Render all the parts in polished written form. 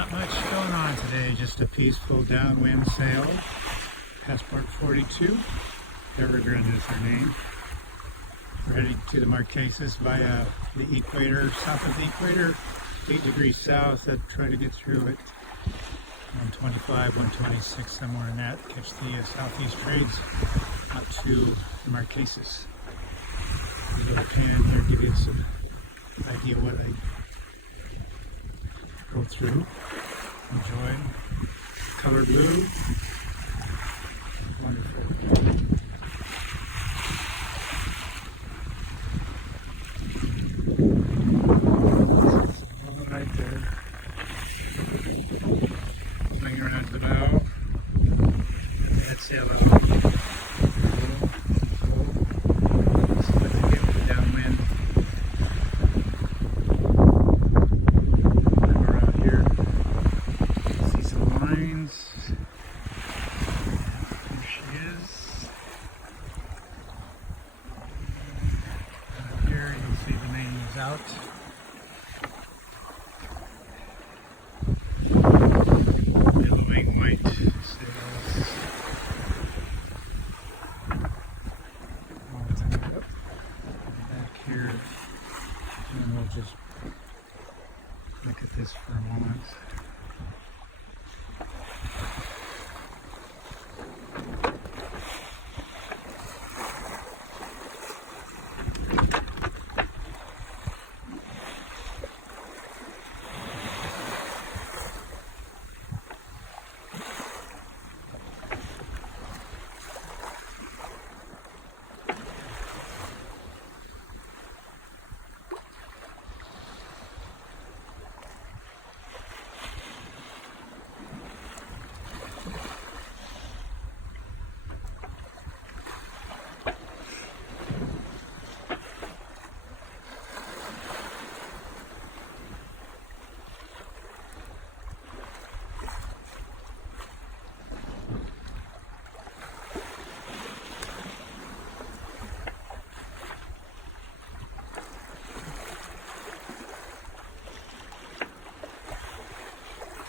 Not much going on today, just a peaceful downwind sail. Passport 42, Peregrine is her name. We're heading to the Marquesas via the equator, south of the equator, 8 degrees south. I'd try to get through it. 125, 126, somewhere in that. Catch the southeast trades out to the Marquesas. A little pan here, give you some idea what I go through. Enjoy. Color blue. Wonderful. Right there. Swing around to the bow. Head sail out. So let's get with the downwind. Out. Billowing white sails. All tied up. Back here, and we'll just look at this for a moment.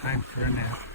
Time for a nap.